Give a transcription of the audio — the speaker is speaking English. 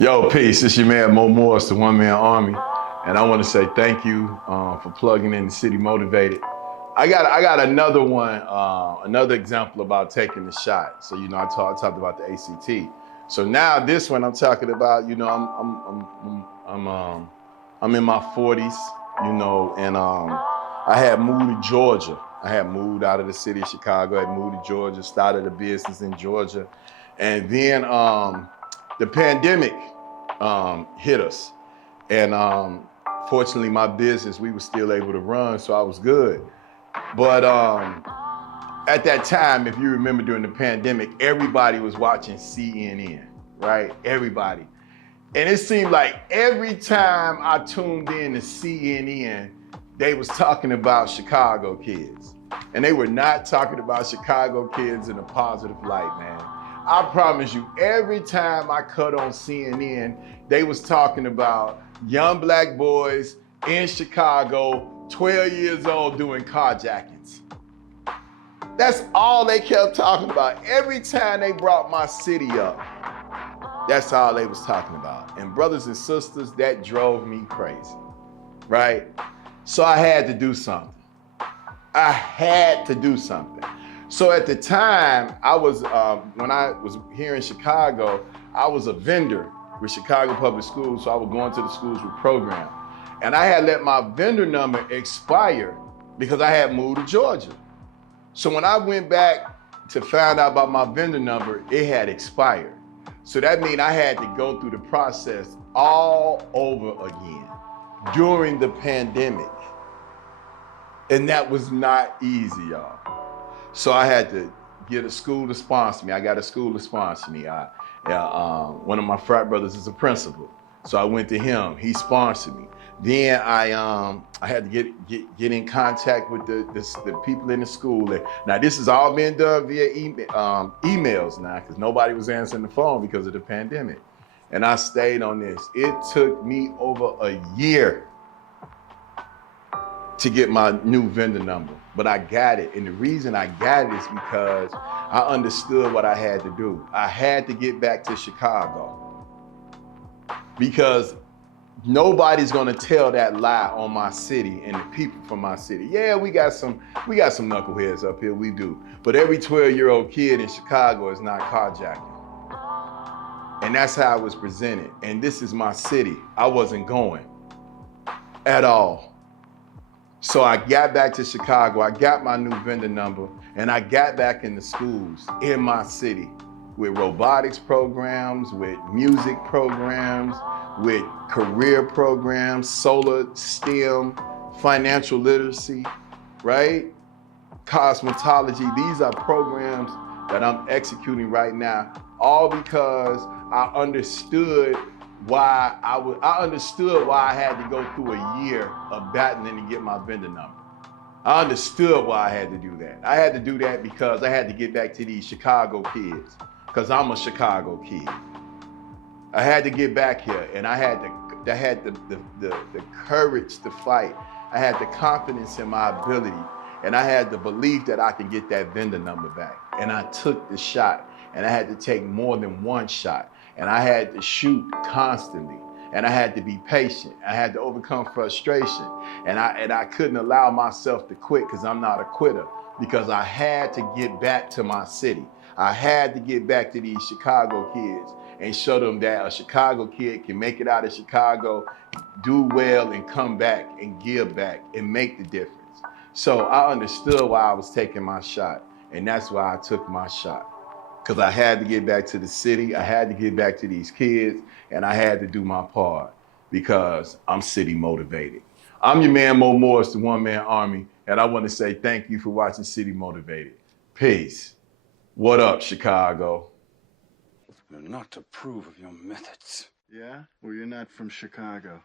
Yo, peace. It's your man Mo Morris, the One Man Army, and I want to say thank you for plugging in the City Motivated. I got another one, another example about taking the shot. So I talked about the ACT. So now this one I'm talking about. I'm in my 40s, and I had moved to Georgia. I had moved out of the city of Chicago. I had moved to Georgia, started a business in Georgia, and then the pandemic hit us. And fortunately, my business, we were still able to run, so I was good. But at that time, if you remember during the pandemic, everybody was watching CNN, right? Everybody. And it seemed like every time I tuned in to CNN, they was talking about Chicago kids. And they were not talking about Chicago kids in a positive light, man. I promise you, every time I cut on CNN, they was talking about young black boys in Chicago, 12 years old, doing carjackings. That's all they kept talking about. Every time they brought my city up, that's all they was talking about. And brothers and sisters, that drove me crazy, right? So I had to do something. I had to do something. So at the time, when I was here in Chicago, I was a vendor with Chicago Public Schools, so I was going to the schools with programs. And I had let my vendor number expire because I had moved to Georgia. So when I went back to find out about my vendor number, it had expired. So that means I had to go through the process all over again during the pandemic. And that was not easy, y'all. So I had to get a school to sponsor me. I got a school to sponsor me. One of my frat brothers is a principal. So I went to him, he sponsored me. Then I had to get in contact with the people in the school. Now this has all been done via emails now, because nobody was answering the phone because of the pandemic. And I stayed on this. It took me over a year to get my new vendor number, but I got it. And the reason I got it is because I understood what I had to do. I had to get back to Chicago because nobody's gonna tell that lie on my city and the people from my city. Yeah, we got some knuckleheads up here, we do. But every 12-year-old kid in Chicago is not carjacking. And that's how it was presented. And this is my city. I wasn't going at all. So I got back to Chicago, I got my new vendor number, and I got back in the schools in my city with robotics programs, with music programs, with career programs, solar STEM, financial literacy, right? Cosmetology. These are programs that I'm executing right now, all because I understood why I understood why I had to go through a year of battling to get my vendor number. I understood why I had to do that. I had to do that because I had to get back to these Chicago kids, because I'm a Chicago kid. I had to get back here, and I had the courage to fight. I had the confidence in my ability, and I had the belief that I could get that vendor number back. And I took the shot, and I had to take more than one shot. And I had to shoot constantly, and I had to be patient. I had to overcome frustration, and I couldn't allow myself to quit, because I'm not a quitter, because I had to get back to my city. I had to get back to these Chicago kids and show them that a Chicago kid can make it out of Chicago, do well, and come back and give back and make the difference. So I understood why I was taking my shot, and that's why I took my shot. Because I had to get back to the city, I had to get back to these kids, and I had to do my part because I'm city motivated. I'm your man Mo Morris, the One Man Army, and I want to say thank you for watching City Motivated. Peace. What up, Chicago? We're not to approve of your methods. Yeah? Well, you're not from Chicago.